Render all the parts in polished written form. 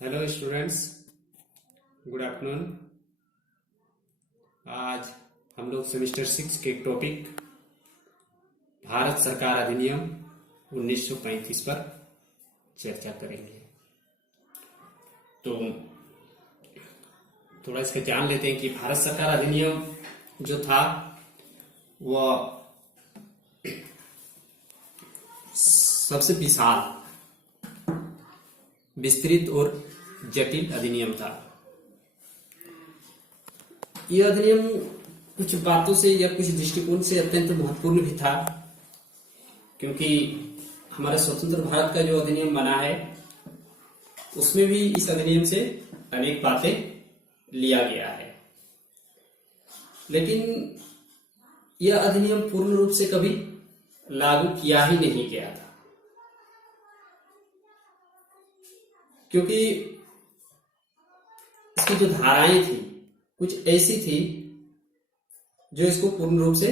Hello students, good afternoon. आज हम लोग सेमेस्टर 6 के टॉपिक भारत सरकार अधिनियम 1935 पर चर्चा करेंगे। तो थोड़ा इसका जान लेते हैं कि भारत सरकार अधिनियम जो था वह सबसे विशाल, विस्तृत और जटिल अधिनियम था। यह अधिनियम कुछ बातों से या कुछ दृष्टिकोण से अत्यंत महत्वपूर्ण भी था, क्योंकि हमारे स्वतंत्र भारत का जो अधिनियम बना है उसमें भी इस अधिनियम से अनेक बातें लिया गया है, लेकिन यह अधिनियम पूर्ण रूप से कभी लागू किया ही नहीं गया था, क्योंकि इसकी जो धाराएं थी कुछ ऐसी थी जो इसको पूर्ण रूप से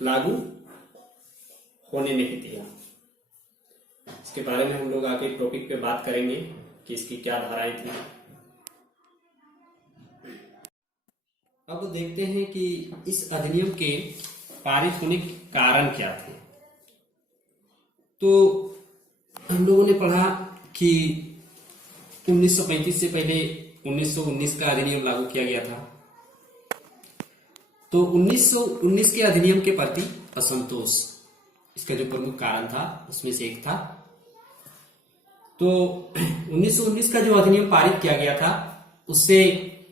लागू होने नहीं दिया। इसके बारे में हम लोग आगे टॉपिक पे बात करेंगे कि इसकी क्या धाराएं थी। अब देखते हैं कि इस अधिनियम के पारित होने के कारण क्या थे। तो हम लोगों ने पढ़ा कि 1935 से पहले 1919 का अधिनियम लागू किया गया था। तो 1919 के अधिनियम के प्रति असंतोष इसका जो प्रमुख कारण था उसमें से एक था। तो 1919 का जो अधिनियम पारित किया गया था उससे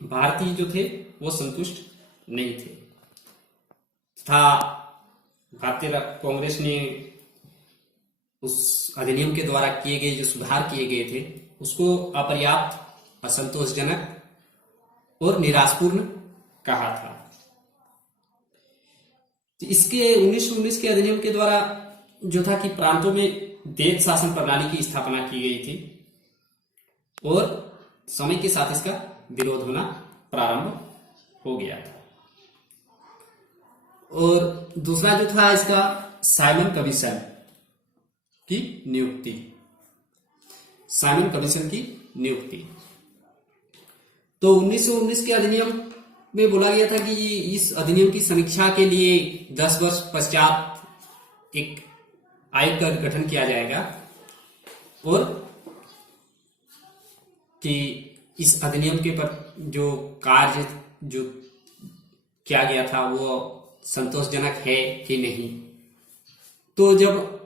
भारतीय जो थे वो संतुष्ट नहीं थे तथा भारतीय कांग्रेस ने उस अधिनियम के द्वारा किए गए जो सुधार किए गए थे उसको अपर्याप्त, असंतोषजनक और निराशपूर्ण कहा था। तो इसके 1919 के अधिनियम के द्वारा जो था कि प्रांतों में देश शासन प्रणाली की स्थापना की गई थी और समय के साथ इसका विरोध होना प्रारंभ हो गया था। और दूसरा जो था इसका साइमन कमीशन की नियुक्ति, साइमन कमीशन की नियुक्ति। तो 1919 के अधिनियम में बोला गया था कि इस अधिनियम की समीक्षा के लिए 10 वर्ष पश्चात एक आयोग का गठन किया जाएगा और कि इस अधिनियम के पर जो कार्य जो किया गया था वो संतोषजनक है कि नहीं। तो जब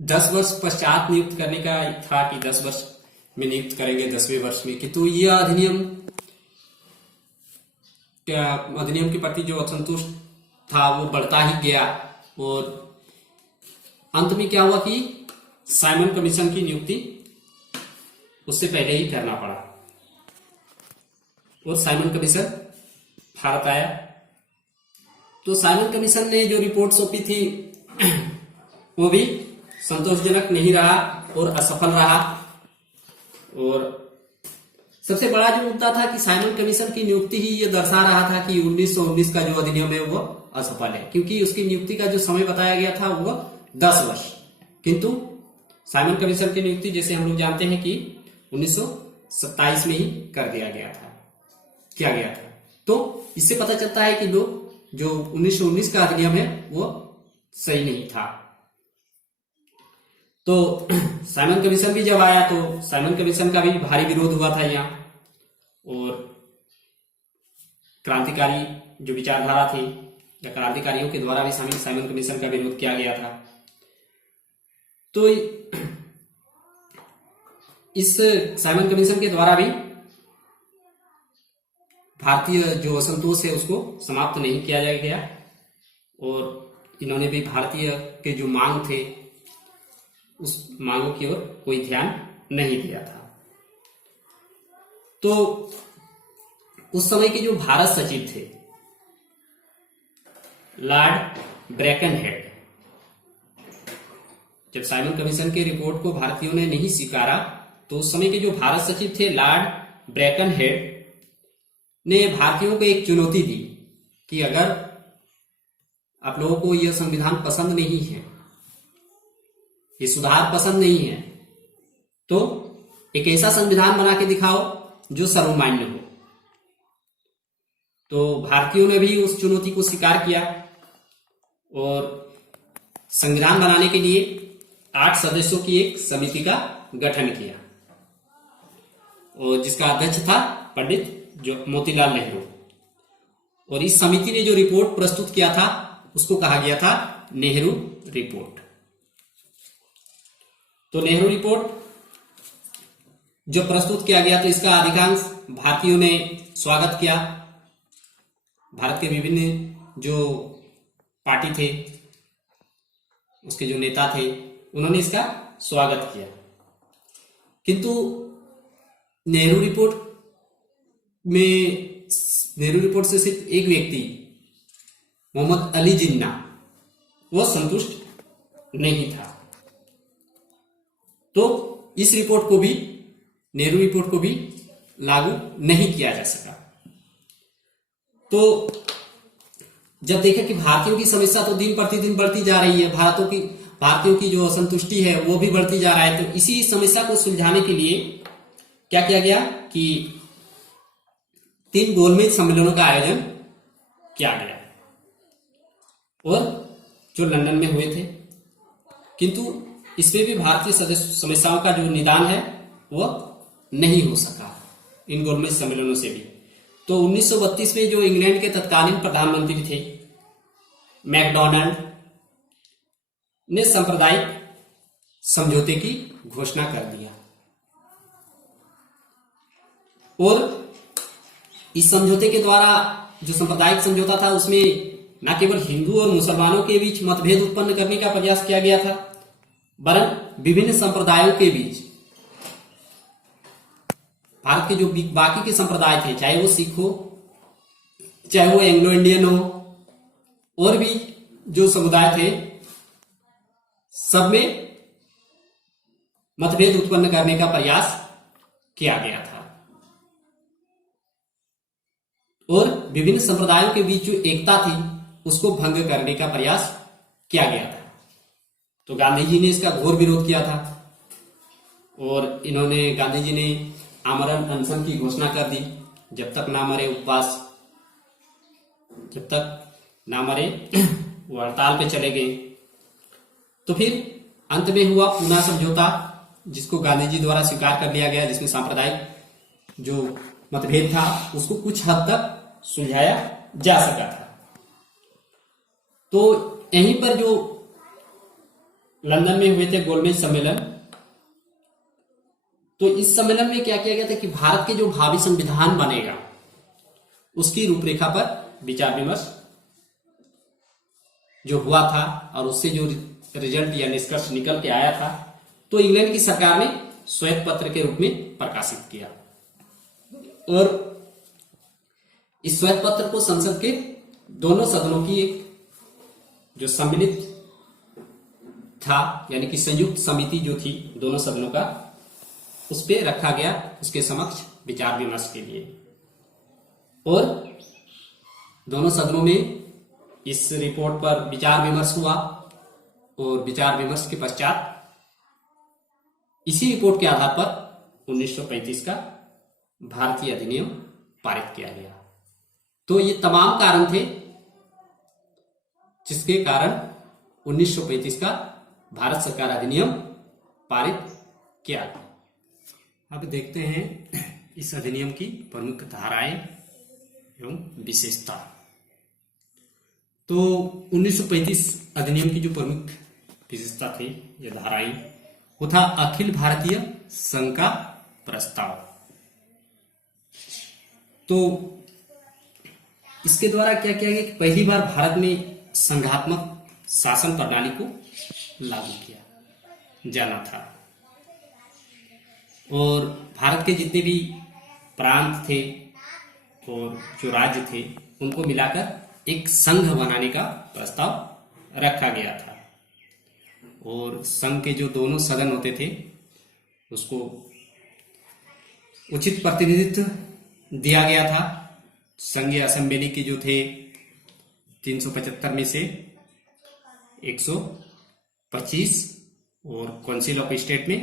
10 वर्ष पश्चात नियुक्त करने का था कि 10 वर्ष में नियुक्त करेंगे 10वें वर्ष में, कि तो यह अधिनियम के प्रति जो असंतोष था वो बढ़ता ही गया और अंत में क्या हुआ कि साइमन कमीशन की नियुक्ति उससे पहले ही करना पड़ा और साइमन कमीशन भारत आया। तो साइमन कमीशन ने जो रिपोर्ट सौंपी थी वो भी संतोषजनक नहीं रहा और असफल रहा। और सबसे बड़ा जो मुद्दा था कि साइमन कमीशन की नियुक्ति ही ये दर्शा रहा था कि 1919 का जो अधिनियम है वो असफल है, क्योंकि उसकी नियुक्ति का जो समय बताया गया था वो 10 वर्ष, किंतु साइमन कमीशन की नियुक्ति जैसे हम लोग जानते हैं कि 1927 में ही कर दिया गया था। तो इससे पता चलता है कि जो 1919 का अधिनियम है वो सही नहीं था। तो साइमन कमीशन भी जब आया तो साइमन कमीशन का भी भारी विरोध हुआ था यहाँ, और क्रांतिकारी जो विचारधारा थी या क्रांतिकारियों के द्वारा भी साइमन कमीशन का विरोध किया गया था। तो इस साइमन कमीशन के द्वारा भी भारतीय जो असंतोष है उसको समाप्त नहीं किया गया और इन्होंने भी भारतीय के जो मांग थे उस मांगों की ओर कोई ध्यान नहीं दिया था। तो उस समय के जो भारत सचिव थे लॉर्ड ब्रैकनहेड, जब साइमन कमीशन के रिपोर्ट को भारतीयों ने नहीं स्वीकारा तो उस समय के जो भारत सचिव थे लॉर्ड ब्रैकनहेड ने भारतीयों को एक चुनौती दी कि अगर आप लोगों को यह संविधान पसंद नहीं है, ये सुधार पसंद नहीं है, तो एक ऐसा संविधान बना के दिखाओ जो सर्वमान्य हो। तो भारतीयों ने भी उस चुनौती को स्वीकार किया और संविधान बनाने के लिए 8 सदस्यों की एक समिति का गठन किया और जिसका अध्यक्ष था पंडित मोतीलाल नेहरू। और इस समिति ने जो रिपोर्ट प्रस्तुत किया था उसको कहा गया था नेहरू रिपोर्ट। तो नेहरू रिपोर्ट जो प्रस्तुत किया गया तो इसका अधिकांश भारतीयों ने स्वागत किया। भारत के विभिन्न जो पार्टी थे, उसके जो नेता थे, उन्होंने इसका स्वागत किया। किंतु नेहरू रिपोर्ट से सिर्फ एक व्यक्ति मोहम्मद अली जिन्ना वो संतुष्ट नहीं था। तो इस रिपोर्ट को भी, नेहरू रिपोर्ट को भी लागू नहीं किया जा सका। तो जब देखा कि भारतीयों की समस्या तो दिन प्रतिदिन बढ़ती जा रही है, भारतीयों की जो असंतुष्टि है वो भी बढ़ती जा रहा है, तो इसी समस्या को सुलझाने के लिए क्या किया गया कि 3 गोलमेज सम्मेलनों का आयोजन किया गया और जो लंदन में हुए थे। किंतु इसमें भी भारतीय समस्याओं का जो निदान है वो नहीं हो सका इन गोलमेज सम्मेलनों से भी। तो 1932 में जो इंग्लैंड के तत्कालीन प्रधानमंत्री थे मैकडोनाल्ड ने सांप्रदायिक समझौते की घोषणा कर दिया और इस समझौते के द्वारा जो सांप्रदायिक समझौता था उसमें न केवल हिंदू और मुसलमानों के बीच मतभेद उत्पन्न करने का प्रयास किया गया था, वरन विभिन्न संप्रदायों के बीच, भारत के जो बाकी के संप्रदाय थे, चाहे वो सिख हो, चाहे वो एंग्लो इंडियन हो, और भी जो समुदाय थे, सब में मतभेद उत्पन्न करने का प्रयास किया गया था और विभिन्न संप्रदायों के बीच जो एकता थी उसको भंग करने का प्रयास किया गया था। तो गांधी जी ने इसका घोर विरोध किया था और गांधी जी ने आमरण अनशन की घोषणा कर दी। जब तक ना मरे उपवास, जब तक ना मरे वो हड़ताल पे चले गए। तो फिर अंत में हुआ पूना समझौता, जिसको गांधी जी द्वारा स्वीकार कर लिया गया, जिसमें सांप्रदायिक जो मतभेद था उसको कुछ हद तक सुलझाया जा सका था। तो यहीं पर जो लंदन में हुए थे गोलमेज सम्मेलन, तो इस सम्मेलन में क्या किया गया था कि भारत के जो भावी संविधान बनेगा उसकी रूपरेखा पर विचार विमर्श जो हुआ था और उससे जो रिजल्ट या निष्कर्ष निकल के आया था, तो इंग्लैंड की सरकार ने श्वेत पत्र के रूप में प्रकाशित किया और इस श्वेत पत्र को संसद के दोनों सदनों की एक जो सम्मिलित था, यानी कि संयुक्त समिति जो थी दोनों सदनों का, उस पे रखा गया उसके समक्ष विचार विमर्श के लिए। और दोनों सदनों में इस रिपोर्ट पर विचार विमर्श हुआ और विचार विमर्श के पश्चात इसी रिपोर्ट के आधार पर 1935 का भारतीय अधिनियम पारित किया गया। तो ये तमाम कारण थे जिसके कारण 1935 का भारत सरकार अधिनियम पारित किया। अब देखते हैं इस अधिनियम की प्रमुख धाराएं एवं विशेषता। तो 1935 अधिनियम की जो प्रमुख विशेषता थी या धाराएं, वो था अखिल भारतीय संघ का प्रस्ताव। तो इसके द्वारा क्या किया गया कि पहली बार भारत में संघात्मक शासन प्रणाली को लागू किया जाना था और भारत के जितने भी प्रांत थे और जो राज्य थे उनको मिलाकर एक संघ बनाने का प्रस्ताव रखा गया था और संघ के जो दोनों सदन होते थे उसको उचित प्रतिनिधित्व दिया गया था। संघीय असेंबली के जो थे 375 में से 125 और काउंसिल ऑफ स्टेट में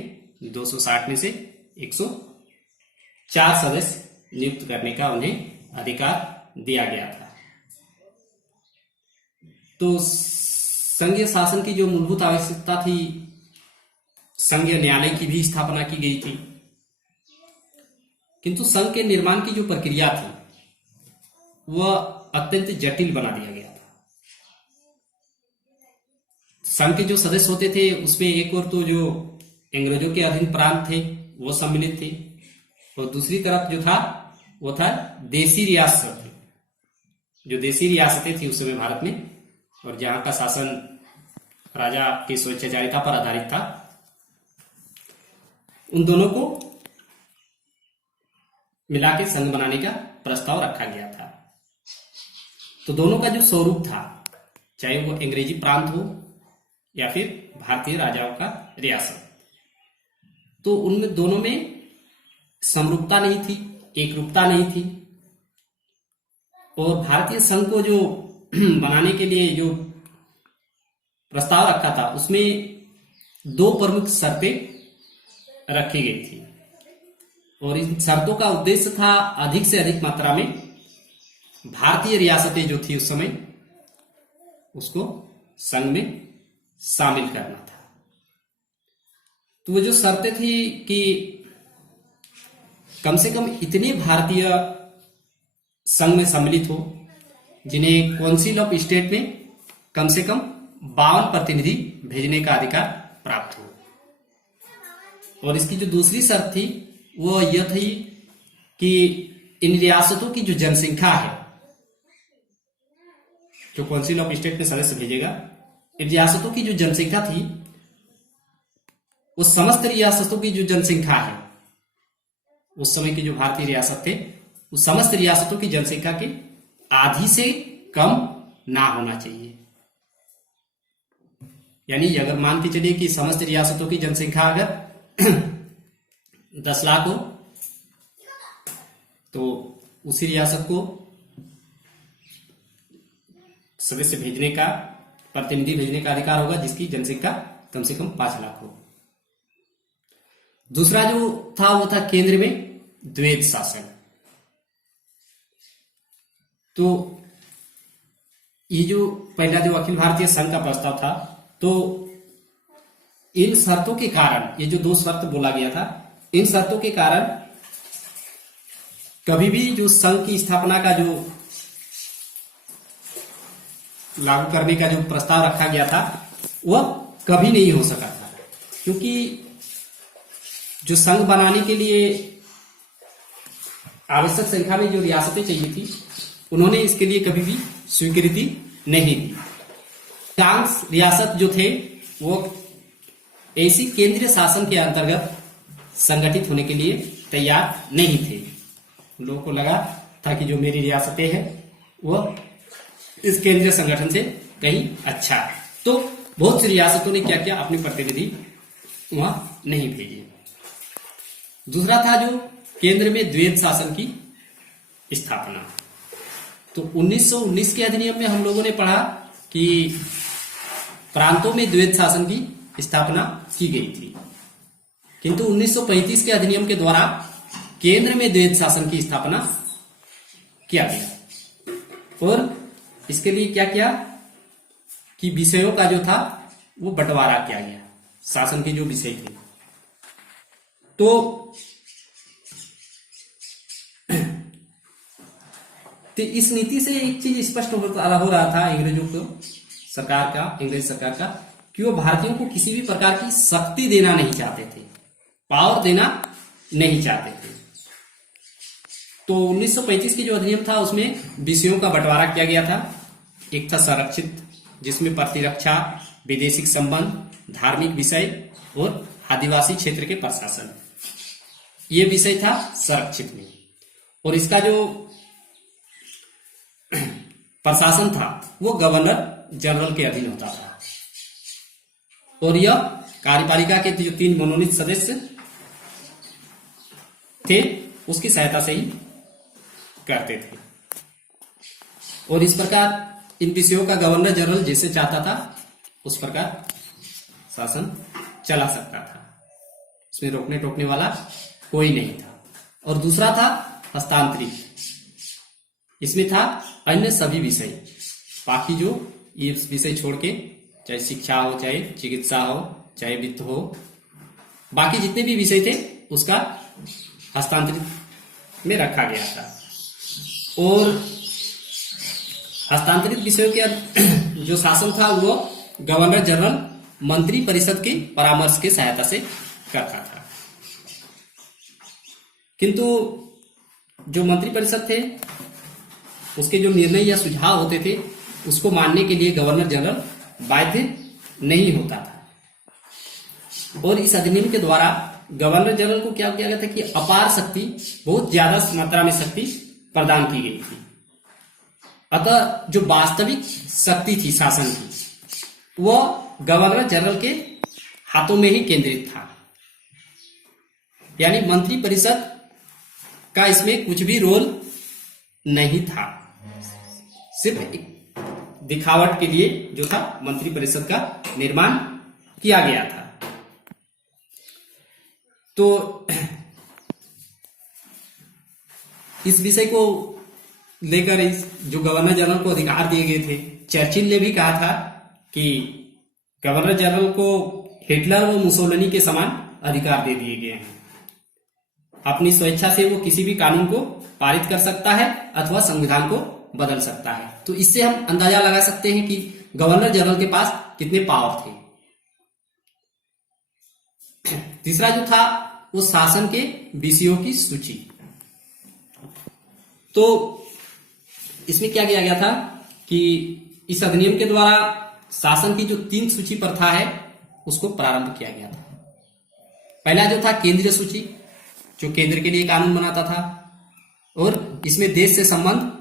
260 में से 104 सदस्य नियुक्त करने का उन्हें अधिकार दिया गया था। तो संघीय शासन की जो मूलभूत आवश्यकता थी, संघीय न्यायालय की भी स्थापना की गई थी, किंतु संघ के निर्माण की जो प्रक्रिया थी वह अत्यंत जटिल बना दिया गया था। संघ के जो सदस्य होते थे उसमें एक और तो जो अंग्रेजों के अधीन प्रांत थे वो सम्मिलित थे, और दूसरी तरफ जो था वो था देसी रियासत, जो देसी रियासतें थी उस समय भारत में, और जहां का शासन राजा की स्वेच्छाचारिता पर आधारित था। उन दोनों को मिला के संघ बनाने का प्रस्ताव रखा गया था। तो दोनों का जो स्वरूप था, चाहे वो अंग्रेजी प्रांत हो या फिर भारतीय राजाओं का रियासत, तो उनमें दोनों में समरूपता नहीं थी, एकरूपता नहीं थी। और भारतीय संघ को जो बनाने के लिए जो प्रस्ताव रखा था उसमें 2 प्रमुख शर्तें रखी गई थी, और इन शर्तों का उद्देश्य था अधिक से अधिक मात्रा में भारतीय रियासतें जो थी उस समय उसको संघ में शामिल करना था। तो वो जो शर्तें थी कि कम से कम इतने भारतीय संघ में सम्मिलित हो जिन्हें काउंसिल ऑफ स्टेट में कम से कम 52 प्रतिनिधि भेजने का अधिकार प्राप्त हो। और इसकी जो दूसरी शर्त थी वो यह थी कि इन रियासतों की जो जनसंख्या है, जो काउंसिल ऑफ स्टेट में सदस्य भेजेगा, इन रियासतों की जो जनसंख्या थी वो समस्त रियासतों की जो जनसंख्या है, उस समय की जो भारतीय रियासत थे उस समस्त रियासतों की जनसंख्या के आधी से कम ना होना चाहिए। यानी अगर मान के चलिए कि समस्त रियासतों की जनसंख्या अगर 10 लाख हो, तो उसी रियासत को सदस्य भेजने का, प्रतिनिधि भेजने का अधिकार होगा जिसकी जनसंख्या कम से कम 5 लाख हो। दूसरा जो था वो था केंद्र में द्वैध शासन। तो ये जो पहला जो अखिल भारतीय संघ का प्रस्ताव था, तो इन शर्तों के कारण, ये जो 2 शर्त बोला गया था, इन शर्तों के कारण कभी भी जो संघ की स्थापना का जो लागू करने का जो प्रस्ताव रखा गया था वह कभी नहीं हो सका था, क्योंकि जो संघ बनाने के लिए आवश्यक संख्या में जो रियासतें चाहिए थी उन्होंने इसके लिए कभी भी स्वीकृति नहीं दी। अधिकांश रियासत जो थे वो ऐसी केंद्रीय शासन के अंतर्गत संगठित होने के लिए तैयार नहीं थे। लोगों को लगा था कि जो मेरी रियासतें हैं वो इस केंद्रीय संगठन से कहीं अच्छा है। तो बहुत सी रियासतों ने क्या किया, अपने प्रतिनिधि वहां नहीं भेजे। दूसरा था जो केंद्र में द्वैध शासन की स्थापना। तो 1919 के अधिनियम में हम लोगों ने पढ़ा कि प्रांतों में द्वैध शासन की स्थापना की गई थी, किंतु 1935 के अधिनियम के द्वारा केंद्र में द्वैध शासन की स्थापना किया गया। और इसके लिए क्या किया कि विषयों का जो था वो बंटवारा किया गया, शासन के जो विषय थे। तो इस नीति से एक चीज स्पष्ट हो रहा था अंग्रेजों को, सरकार का, अंग्रेज सरकार का, कि वो भारतीयों को किसी भी प्रकार की शक्ति देना नहीं चाहते थे, पावर देना नहीं चाहते थे। तो 1935 की जो अधिनियम था उसमें विषयों का बंटवारा किया गया था। एक था संरक्षित, जिसमें प्रतिरक्षा, विदेशिक संबंध, धार्मिक विषय और आदिवासी क्षेत्र के प्रशासन, ये विषय था संरक्षित में। और इसका जो प्रशासन था वो गवर्नर जनरल के अधीन होता था, और यह कार्यपालिका के जो 3 मनोनीत सदस्य थे उसकी सहायता से ही करते थे। और इस प्रकार इन विषयों का गवर्नर जनरल जैसे चाहता था उस प्रकार शासन चला सकता था, इसमें रोकने टोकने वाला कोई नहीं था। और दूसरा था हस्तांतरित, इसमें था अन्य सभी विषय, बाकी जो ये विषय छोड़ के, चाहे शिक्षा हो, चाहे चिकित्सा हो, चाहे वित्त हो, बाकी जितने भी विषय थे उसका हस्तांतरित में रखा गया था। और हस्तांतरित विषयों के जो शासन था वो गवर्नर जनरल मंत्री परिषद के परामर्श के सहायता से करता था। किंतु जो मंत्री परिषद थे उसके जो निर्णय या सुझाव होते थे उसको मानने के लिए गवर्नर जनरल बाध्य नहीं होता था। और इस अधिनियम के द्वारा गवर्नर जनरल को क्या किया गया था कि अपार शक्ति, बहुत ज्यादा मात्रा में शक्ति प्रदान की गई थी। अतः जो वास्तविक शक्ति थी शासन की वह गवर्नर जनरल के हाथों में ही केंद्रित था, यानी मंत्री परिषद का इसमें कुछ भी रोल नहीं था। सिर्फ एक दिखावट के लिए जो था मंत्री परिषद का निर्माण किया गया था। तो इस विषय को लेकर इस जो गवर्नर जनरल को अधिकार दिए गए थे, चर्चिल ने भी कहा था कि गवर्नर जनरल को हिटलर व मुसोलिनी के समान अधिकार दे दिए गए हैं। अपनी स्वेच्छा से वो किसी भी कानून को पारित कर सकता है अथवा संविधान को बदल सकता है। तो इससे हम अंदाजा लगा सकते हैं कि गवर्नर जनरल के पास कितने पावर थे। तीसरा जो था वो शासन के विषयों की सूची। तो इसमें क्या किया गया था कि इस अधिनियम के द्वारा शासन की जो 3 सूची प्रथा है उसको प्रारंभ किया गया था। पहला जो था केंद्रीय सूची, जो केंद्र के लिए कानून बनाता था, और इसमें देश से संबंध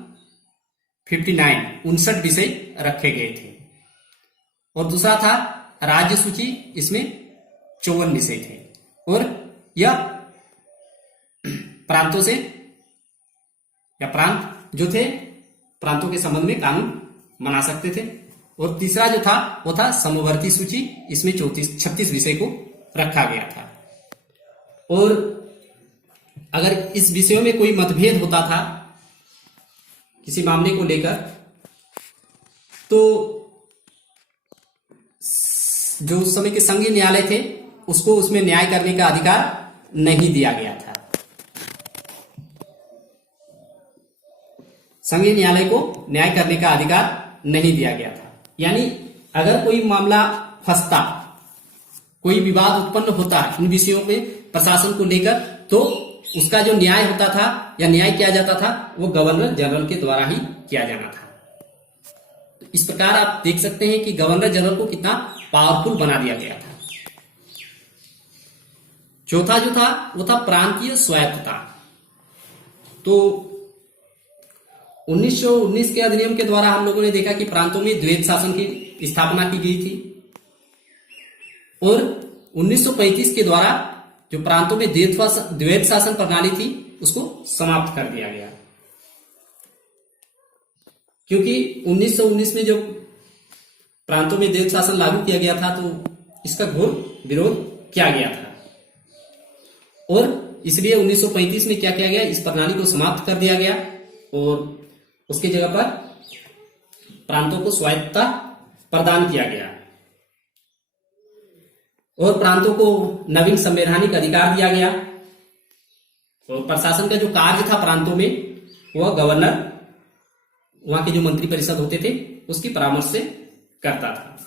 59 विषय रखे गए थे। और दूसरा था राज्य सूची, इसमें 54 विषय थे, और यह प्रांतों से या प्रांत जो थे प्रांतों के संबंध में कानून बना सकते थे। और तीसरा जो था वो था समवर्ती सूची, इसमें 36 विषय को रखा गया था। और अगर इस विषयों में कोई मतभेद होता था किसी मामले को लेकर, तो जो उस समय के संघीय न्यायालय थे उसको उसमें न्याय करने का अधिकार नहीं दिया गया था। संघीय न्यायालय को न्याय करने का अधिकार नहीं दिया गया था। यानी अगर कोई मामला फंसता, कोई विवाद उत्पन्न होता है इन विषयों में प्रशासन को लेकर, तो उसका जो न्याय होता था या न्याय किया जाता था वो गवर्नर जनरल के द्वारा ही किया जाना था। तो इस प्रकार आप देख सकते हैं कि गवर्नर जनरल को कितना पावरफुल बना दिया गया था। चौथा जो था वो था प्रांतीय स्वायत्तता। तो 1919 के अधिनियम के द्वारा हम लोगों ने देखा कि प्रांतों में द्वैत शासन की स्थापना की गई थी, और 1935 के द्वारा जो प्रांतों में द्वैत शासन प्रणाली थी उसको समाप्त कर दिया गया, क्योंकि 1919 में जो प्रांतों में द्वैत शासन लागू किया गया था तो इसका घोर विरोध किया गया था। और इसलिए 1935 में क्या किया गया, इस प्रणाली को समाप्त कर दिया गया और उसकी जगह पर प्रांतों को स्वायत्तता प्रदान किया गया और प्रांतों को नवीन संवैधानिक अधिकार दिया गया। और प्रशासन का जो कार्य था प्रांतों में वह गवर्नर, वहां के जो मंत्री परिषद होते थे उसकी परामर्श से करता था।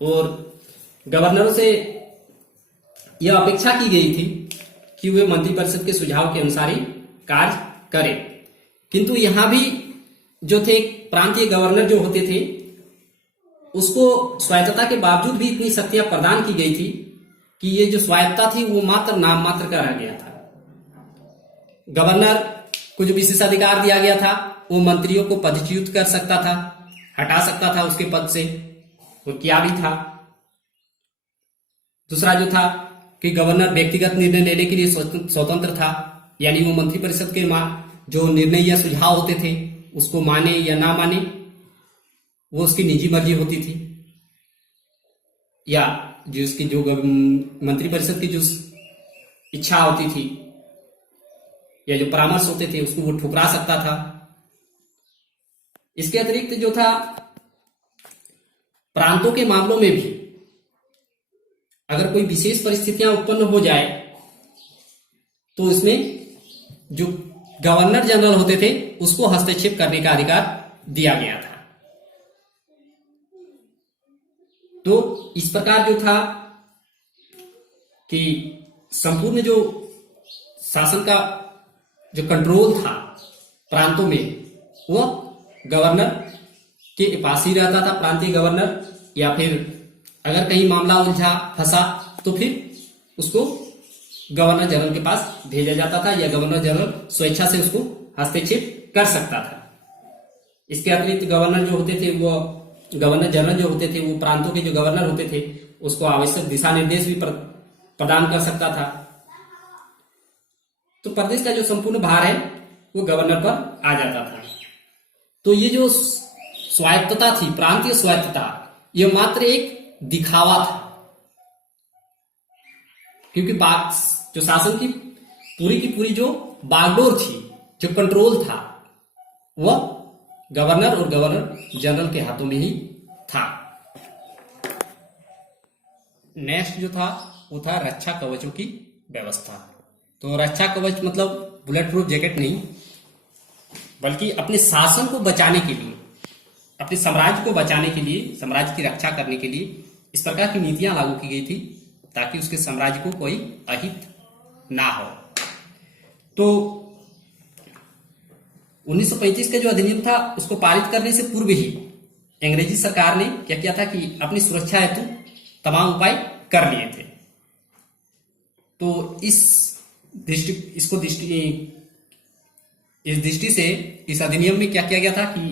और गवर्नरों से यह अपेक्षा की गई थी कि वे मंत्री परिषद के सुझाव के अनुसार ही कार्य करें। किंतु यहां भी जो थे प्रांतीय गवर्नर जो होते थे उसको स्वायत्तता के बावजूद भी इतनी शक्तियां प्रदान की गई थी कि ये जो स्वायत्तता थी वो मात्र नाम मात्र का रह गया था। गवर्नर को जो विशेषाधिकार दिया गया था वो मंत्रियों को पदच्युत कर सकता था, हटा सकता था उसके पद से, वो किया भी था। दूसरा जो था कि गवर्नर व्यक्तिगत निर्णय लेने के लिए स्वतंत्र था, यानी वो मंत्री परिषद के जो निर्णय या सुझाव होते थे उसको माने या ना माने वो उसकी निजी मर्जी होती थी, या जो उसकी जो मंत्री परिषद की जो इच्छा होती थी या जो परामर्श होते थे उसको वो ठुकरा सकता था। इसके अतिरिक्त जो था प्रांतों के मामलों में भी अगर कोई विशेष परिस्थितियां उत्पन्न हो जाए तो इसमें जो गवर्नर जनरल होते थे उसको हस्तक्षेप करने का अधिकार दिया गया था। तो इस प्रकार जो था कि संपूर्ण जो शासन का जो कंट्रोल था प्रांतों में वो गवर्नर के पास ही रहता था, प्रांतीय गवर्नर, या फिर अगर कहीं मामला उलझा फंसा तो फिर उसको गवर्नर जनरल के पास भेजा जाता था या गवर्नर जनरल स्वेच्छा से उसको हस्तक्षेप कर सकता था। इसके अतिरिक्त गवर्नर जो होते थे वो गवर्नर जनरल जो होते थे वो प्रांतों के जो गवर्नर होते थे उसको आवश्यक दिशा निर्देश भी प्रदान कर सकता था। तो प्रदेश का जो संपूर्ण भार है वो गवर्नर पर आ जाता था। तो ये जो स्वायत्तता थी, प्रांतीय स्वायत्तता, ये मात्र एक दिखावा था, क्योंकि जो शासन की पूरी जो बागडोर थी, जो कंट्रोल था, वह गवर्नर और गवर्नर जनरल के हाथों में ही था। नेक्स्ट जो था वो था रक्षा कवचों की व्यवस्था। तो रक्षा कवच मतलब बुलेट प्रूफ जैकेट नहीं, बल्कि अपने शासन को बचाने के लिए, अपने साम्राज्य को बचाने के लिए, साम्राज्य की रक्षा करने के लिए इस प्रकार की नीतियां लागू की गई थी ताकि उसके साम्राज्य को कोई अहित ना हो। तो 1935 का जो अधिनियम था उसको पारित करने से पूर्व ही अंग्रेजी सरकार ने क्या किया था कि अपनी सुरक्षा हेतु तमाम उपाय कर लिए थे। तो इस दृष्टि से इस अधिनियम में क्या किया गया था कि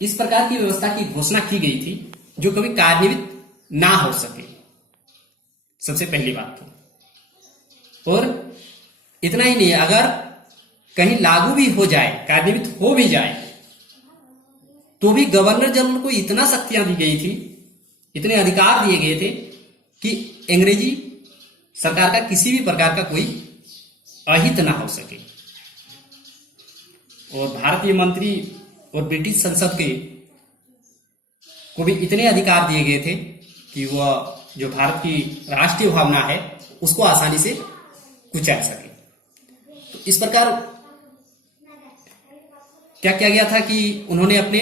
इस प्रकार की व्यवस्था की घोषणा की गई थी जो कभी कार्यान्वित ना हो सके, सबसे पहली बात तो। और इतना ही नहीं, अगर कहीं लागू भी हो जाए, कार्यान्वित हो भी जाए, तो भी गवर्नर जनरल को इतना शक्तियां दी गई थी, इतने अधिकार दिए गए थे कि अंग्रेजी सरकार का किसी भी प्रकार का कोई अहित ना हो सके। और भारतीय मंत्री और ब्रिटिश संसद के को भी इतने अधिकार दिए गए थे कि वह जो भारत की राष्ट्रीय भावना है उसको आसानी से कुचल सके। तो इस प्रकार क्या किया गया था कि उन्होंने अपने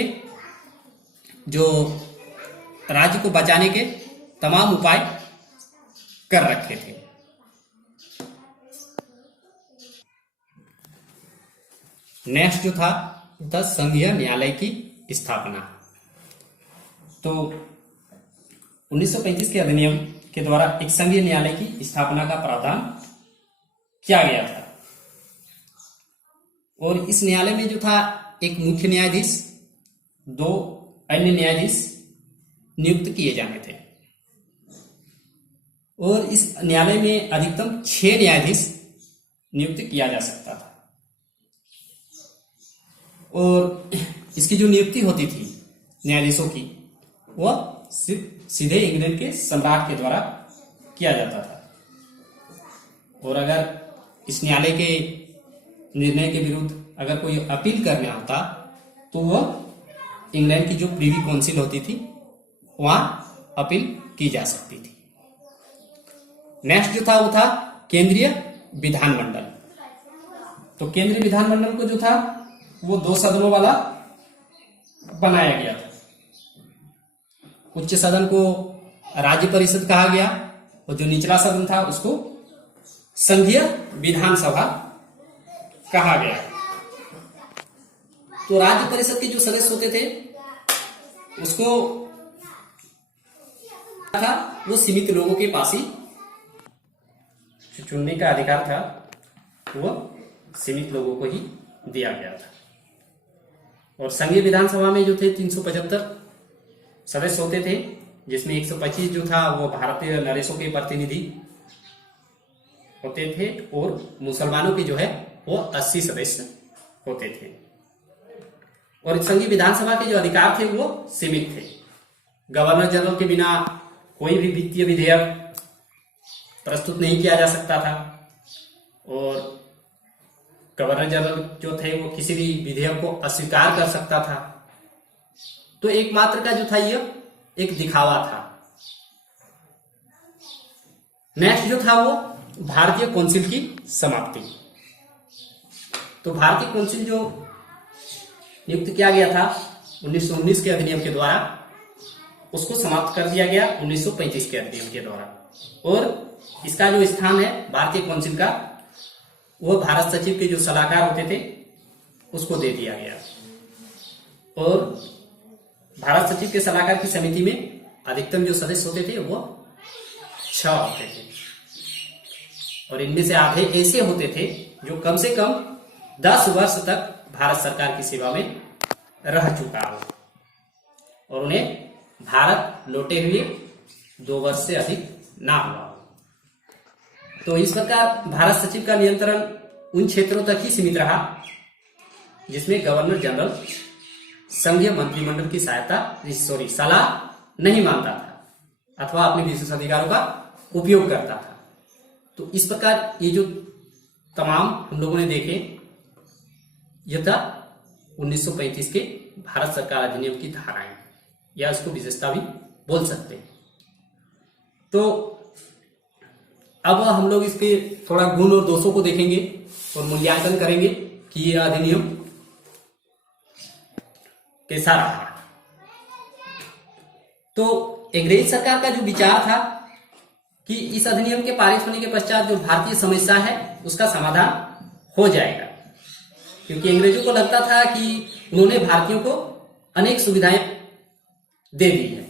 जो राज्य को बचाने के तमाम उपाय कर रखे थे। नेक्स्ट जो था संघीय न्यायालय की स्थापना। तो 1935 के अधिनियम के द्वारा एक संघीय न्यायालय की स्थापना का प्रावधान किया गया था। और इस न्यायालय में जो था एक मुख्य न्यायाधीश, 2 अन्य न्यायाधीश नियुक्त किए जाने थे। और इस न्यायालय में अधिकतम 6 न्यायाधीश नियुक्त किया जा सकता था। और इसकी जो नियुक्ति होती थी न्यायाधीशों की, वह सीधे इंग्लैंड के सम्राट के द्वारा किया जाता था। और अगर इस न्यायालय के निर्णय के विरुद्ध अगर कोई अपील करना होता तो वह इंग्लैंड की जो प्रीवी काउंसिल होती थी वहां अपील की जा सकती थी। नेक्स्ट जो था वो था केंद्रीय विधानमंडल। तो केंद्रीय विधानमंडल को जो था वो 2 सदनों वाला बनाया गया था। उच्च सदन को राज्य परिषद कहा गया और जो निचला सदन था उसको संघीय विधानसभा कहा गया। तो राज्य परिषद के जो सदस्य होते थे उसको था वो सीमित लोगों के पास ही चुनने का अधिकार था, वो सीमित लोगों को ही दिया गया था। और संघीय विधानसभा में जो थे 375 सदस्य होते थे, जिसमें 125 जो था वो भारतीय नरेशों के प्रतिनिधि होते थे और मुसलमानों के जो है वो 80 सदस्य होते थे। और संघीय विधानसभा के जो अधिकार थे वो सीमित थे। गवर्नर जनरल के बिना कोई भी वित्तीय विधेयक प्रस्तुत नहीं किया जा सकता था। और गवर्नर जनरल जो थे वो किसी भी विधेयक को अस्वीकार कर सकता था। तो एकमात्र का जो था यह एक दिखावा था। नेक्स्ट जो था वो भारतीय काउंसिल की समाप्ति। तो भारतीय काउंसिल जो नियुक्त किया गया था 1919 के अधिनियम के द्वारा, उसको समाप्त कर दिया गया 1935 के अधिनियम के द्वारा। और इसका जो स्थान है भारतीय काउंसिल का, वो भारत सचिव के जो सलाहकार होते थे उसको दे दिया गया। और भारत सचिव के सलाहकार की समिति में अधिकतम जो सदस्य होते थे वो 6 होते थे, और इनमें से आधे ऐसे होते थे जो कम से कम 10 वर्ष तक भारत सरकार की सेवा में रह चुका हो और उन्हें भारत लौटे हुए 2 वर्ष से अधिक ना हुआ। तो इस प्रकार भारत सचिव का नियंत्रण उन क्षेत्रों तक ही सीमित रहा जिसमें गवर्नर जनरल संघीय मंत्रिमंडल की सलाह नहीं मानता था अथवा अपने विशेष अधिकारों का उपयोग करता था। तो इस प्रकार ये जो तमाम हम लोगों ने देखे, यह था 1935 के भारत सरकार अधिनियम की धाराएं, या उसको विशेषता भी बोल सकते हैं। तो अब हम लोग इसके थोड़ा गुण और दोषों को देखेंगे और मूल्यांकन करेंगे कि यह अधिनियम कैसा रहा। तो अंग्रेज सरकार का जो विचार था कि इस अधिनियम के पारित होने के पश्चात जो भारतीय समस्या है उसका समाधान हो जाएगा, क्योंकि अंग्रेजों को लगता था कि उन्होंने भारतीयों को अनेक सुविधाएं दे दी है।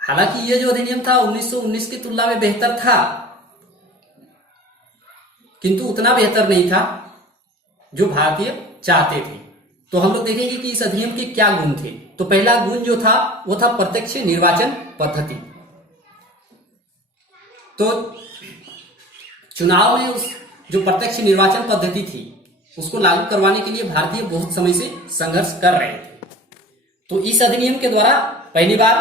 हालांकि यह जो अधिनियम था 1919 की तुलना में बेहतर था, किंतु उतना बेहतर नहीं था जो भारतीय चाहते थे। तो हम लोग देखेंगे कि इस अधिनियम के क्या गुण थे। तो पहला गुण जो था वो था प्रत्यक्ष निर्वाचन पद्धति। तो चुनाव में उस जो प्रत्यक्ष निर्वाचन पद्धति थी उसको लागू करवाने के लिए भारतीय बहुत समय से संघर्ष कर रहे थे। तो इस अधिनियम के द्वारा पहली बार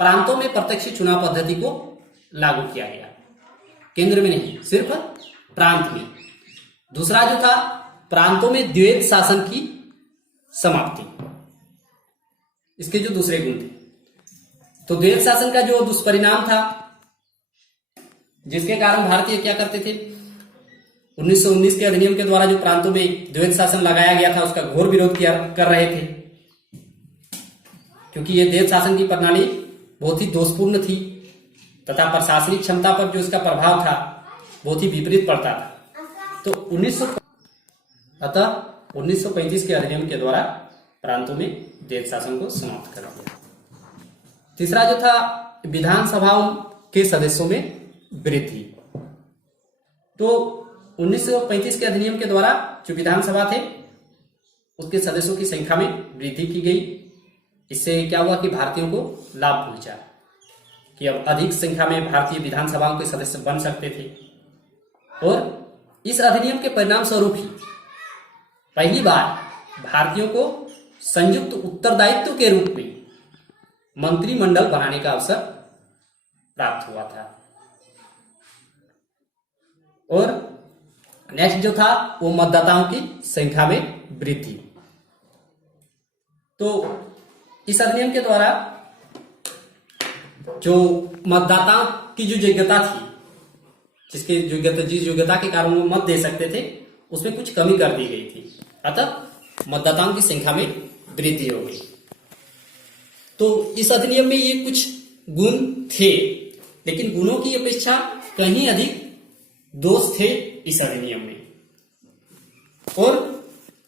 प्रांतों में प्रत्यक्ष चुनाव पद्धति को लागू किया गया, केंद्र में नहीं, सिर्फ प्रांत में। दूसरा जो था प्रांतों में द्वैध शासन की समाप्ति, इसके जो दूसरे गुण थे। तो द्वैध शासन का जो दुष्परिणाम था, जिसके कारण भारतीय क्या करते थे, 1919 के अधिनियम के द्वारा जो प्रांतों में द्वैध शासन लगाया गया था उसका घोर विरोध कर रहे थे, क्योंकि यह द्वैध शासन की प्रणाली बहुत ही दोषपूर्ण थी तथा प्रशासनिक क्षमता पर जो इसका प्रभाव था बहुत ही विपरीत पड़ता था। तो 1935 के अधिनियम के द्वारा प्रांतों में द्वैध शासन को समाप्त कर दिया। तीसरा जो था विधानसभाओं के सदस्यों में वृद्धि। तो 1935 के अधिनियम के द्वारा जो विधानसभा थे उसके सदस्यों की संख्या में वृद्धि की गई। इससे क्या हुआ कि भारतीयों को लाभ पहुंचा कि अब अधिक संख्या में भारतीय विधानसभाओं के सदस्य बन सकते थे। और इस अधिनियम के परिणाम स्वरूप ही पहली बार भारतीयों को संयुक्त उत्तरदायित्व के रूप में मंत्रिमंडल बनाने का अवसर प्राप्त हुआ था। और नेक्स्ट जो था वो मतदाताओं की संख्या में वृद्धि। तो इस अधिनियम के द्वारा जो मतदाताओं की जो योग्यता थी, जिस योग्यता के कारण वो मत दे सकते थे, उसमें कुछ कमी कर दी गई थी। अतः मतदाताओं की संख्या में वृद्धि हो गई। तो इस अधिनियम में ये कुछ गुण थे, लेकिन गुणों की अपेक्षा कहीं अधिक दोष थे इस अधिनियम में। और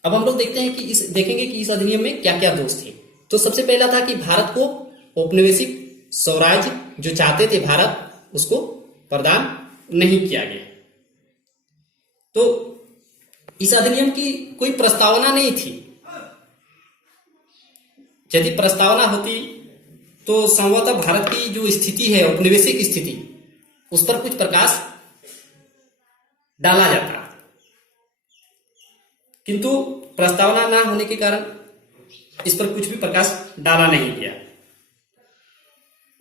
अब हम लोग देखते हैं कि देखेंगे कि इस अधिनियम में क्या क्या दोष थे। तो सबसे पहला था कि भारत को औपनिवेशिक स्वराज्य जो चाहते थे भारत, उसको प्रदान नहीं किया गया। तो इस अधिनियम की कोई प्रस्तावना नहीं थी। यदि प्रस्तावना होती तो संभवतः भारत की जो स्थिति है, औपनिवेशिक स्थिति, उस पर कुछ प्रकाश डाला जाता, किंतु प्रस्तावना ना होने के कारण इस पर कुछ भी प्रकाश डाला नहीं गया।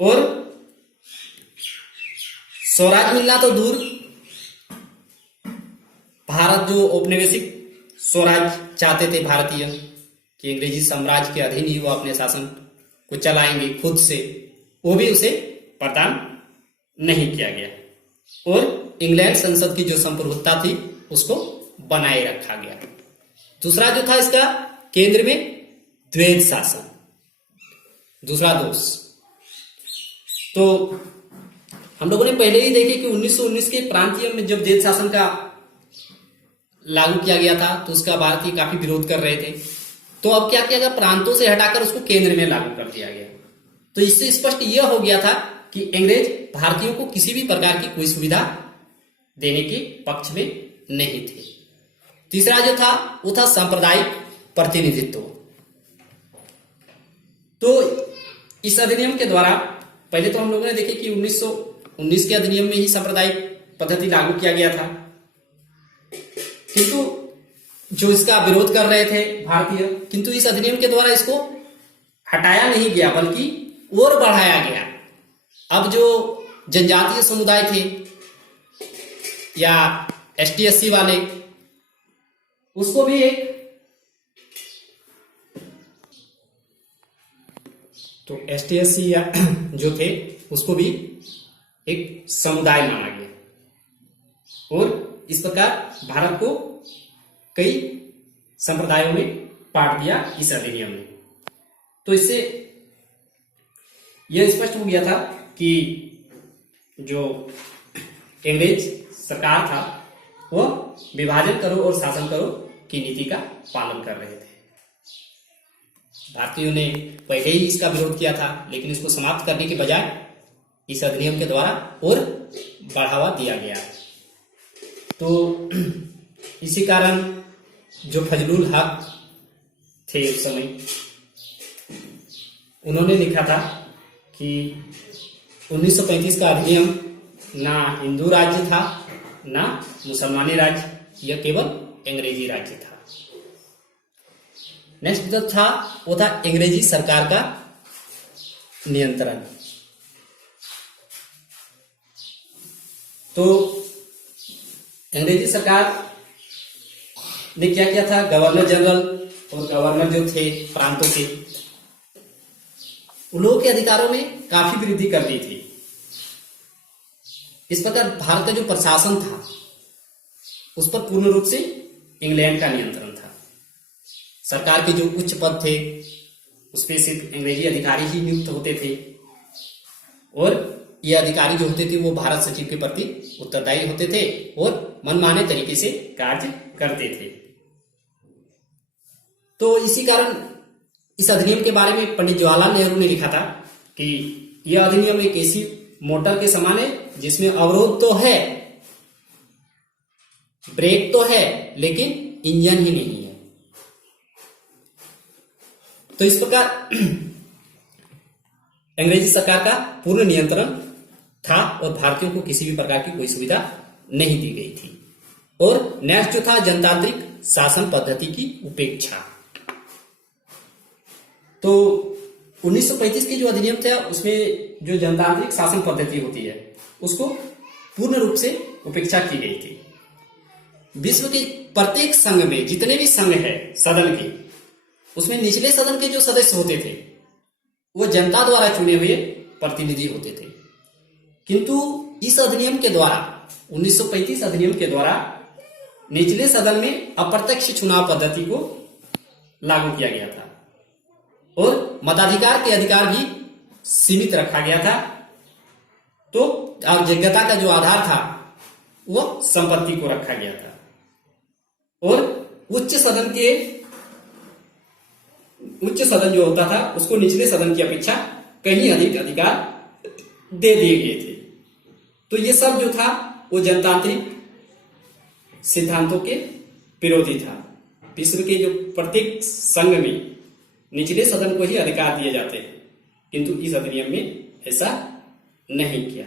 और स्वराज मिलना तो दूर, भारत जो औपनिवेशिक स्वराज चाहते थे भारतीय कि अंग्रेजी साम्राज्य के अधीन ही वो अपने शासन को चलाएंगे खुद से, वो भी उसे प्रदान नहीं किया गया और इंग्लैंड संसद की जो संप्रभुता थी उसको बनाए रखा गया। दूसरा जो था इसका केंद्र में द्वैध शासन, दूसरा दोष। तो हम लोगों ने पहले ही देखे कि 1919 के प्रांतीय में जब द्वैध शासन का लागू किया गया था तो उसका भारतीय काफी विरोध कर रहे थे। तो अब क्या किया गया, प्रांतों से हटाकर उसको केंद्र में लागू कर दिया गया। तो इससे स्पष्ट यह हो गया था कि अंग्रेज भारतीयों को किसी भी प्रकार की कोई सुविधा देने के पक्ष में नहीं थे। तीसरा जो था वो था सांप्रदायिक प्रतिनिधित्व। तो इस अधिनियम के द्वारा पहले तो हम लोगों ने देखे कि 1919 के अधिनियम में ही सांप्रदायिक पद्धति लागू किया गया था, किंतु जो इसका विरोध कर रहे थे भारतीय, किंतु इस अधिनियम के द्वारा इसको हटाया नहीं गया बल्कि और बढ़ाया गया। अब जो जनजातीय समुदाय थे या ST/SC वाले, उसको भी एक तो ST/SC या जो थे उसको भी एक समुदाय माना गया और इस प्रकार भारत को कई संप्रदायों में बांट दिया इस अधिनियम ने। तो इससे यह स्पष्ट हो गया था कि जो अंग्रेज सरकार था वह विभाजन करो और शासन करो की नीति का पालन कर रहे थे। भारतीयों ने पहले ही इसका विरोध किया था, लेकिन इसको समाप्त करने के बजाय इस अधिनियम के द्वारा और बढ़ावा दिया गया। तो इसी कारण जो फजलुल हक थे उस समय, उन्होंने लिखा था कि 1935 का अधिनियम ना हिंदू राज्य था ना मुसलमानी राज्य, यह केवल अंग्रेजी राज्य था। नेक्स्ट जो था वो था अंग्रेजी सरकार का नियंत्रण। तो अंग्रेजी सरकार ने क्या किया था, गवर्नर जनरल और गवर्नर जो थे प्रांतों के, उन लोगों के अधिकारों में काफी वृद्धि कर दी थी। इस प्रकार भारत का जो प्रशासन था उस पर पूर्ण रूप से इंग्लैंड का नियंत्रण था। सरकार के जो उच्च पद थे उसमें सिर्फ अंग्रेजी अधिकारी ही नियुक्त होते थे और ये अधिकारी जो होते थे वो भारत सचिव के प्रति उत्तरदायी होते थे और मनमाने तरीके से कार्य करते थे। तो इसी कारण इस अधिनियम के बारे में पंडित जवाहरलाल नेहरू ने लिखा था कि यह अधिनियम एक ऐसी मोटर के समान है जिसमें अवरोध तो है, ब्रेक तो है, लेकिन इंजन ही नहीं है। तो इस प्रकार अंग्रेजी सरकार का पूर्ण नियंत्रण था और भारतीयों को किसी भी प्रकार की कोई सुविधा नहीं दी गई थी। और नेक्स्ट जो था जनतांत्रिक शासन पद्धति की उपेक्षा। तो 1935 की जो अधिनियम था उसमें जो जनतांत्रिक शासन पद्धति होती है उसको पूर्ण रूप से उपेक्षा की गई थी। विश्व के प्रत्येक संघ में जितने भी संघ है सदन के, उसमें निचले सदन के जो सदस्य होते थे वो जनता द्वारा चुने हुए प्रतिनिधि होते थे। किंतु इस अधिनियम के द्वारा 1935 अधिनियम के द्वारा निचले सदन में अप्रत्यक्ष चुनाव पद्धति को लागू किया गया था और मताधिकार के अधिकार भी सीमित रखा गया था। तो योग्यता का जो आधार था वो संपत्ति को रखा गया था और उच्च सदन जो होता था उसको निचले सदन की अपेक्षा कहीं अधिक अधिकार दे दिए गए थे। तो ये सब जो था वो जनतांत्रिक सिद्धांतों के विरोधी था। विश्व के जो प्रत्येक संघ में निचले सदन को ही अधिकार दिए जाते हैं, किंतु इस अधिनियम में ऐसा नहीं किया।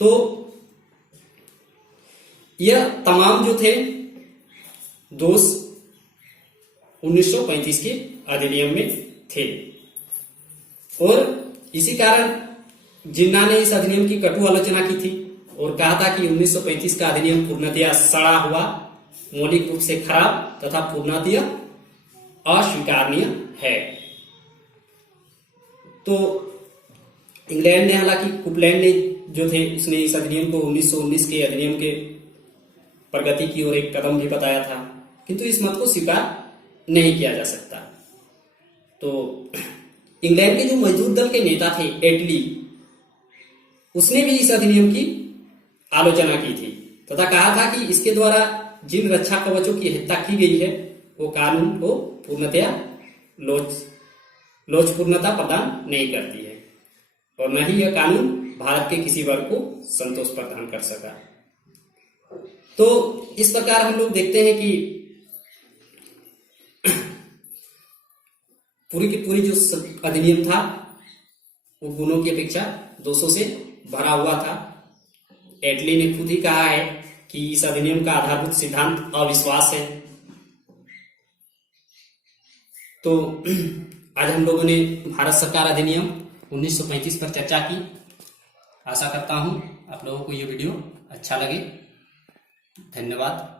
तो यह तमाम जो थे दोष 1935 के अधिनियम में थे और इसी कारण जिन्ना ने इस अधिनियम की कटु आलोचना की थी और कहा था कि 1935 का अधिनियम पूर्णतया सड़ा हुआ, मौलिक रूप से खराब तथा पूर्णतया अस्वीकारनीय है। तो इंग्लैंड ने, हालांकि कुपलैंड ने जो थे, उसने इस अधिनियम को 1919 के अधिनियम के प्रगति की ओर एक कदम भी बताया था, किंतु इस मत को स्वीकार नहीं किया जा सकता। तो इंग्लैंड के जो मजदूर दल के नेता थे एटली, उसने भी इस अधिनियम की आलोचना की थी तथा कहा था कि इसके द्वारा जिन रक्षा कवचों की हत्या की गई है वो कानून को पूर्णतया लोचपूर्णता प्रदान नहीं करती है और न ही यह कानून भारत के किसी वर्ग को संतोष प्रदान कर सका। तो इस प्रकार हम लोग देखते हैं कि पूरी की पूरी जो अधिनियम था वो गुणों की अपेक्षा दोषों से भरा हुआ था। एटली ने खुद ही कहा है कि इस अधिनियम का आधारभूत सिद्धांत अविश्वास है। तो आज हम लोगों ने भारत सरकार अधिनियम 1935 पर चर्चा की। आशा करता हूं आप लोगों को ये वीडियो अच्छा लगे। धन्यवाद।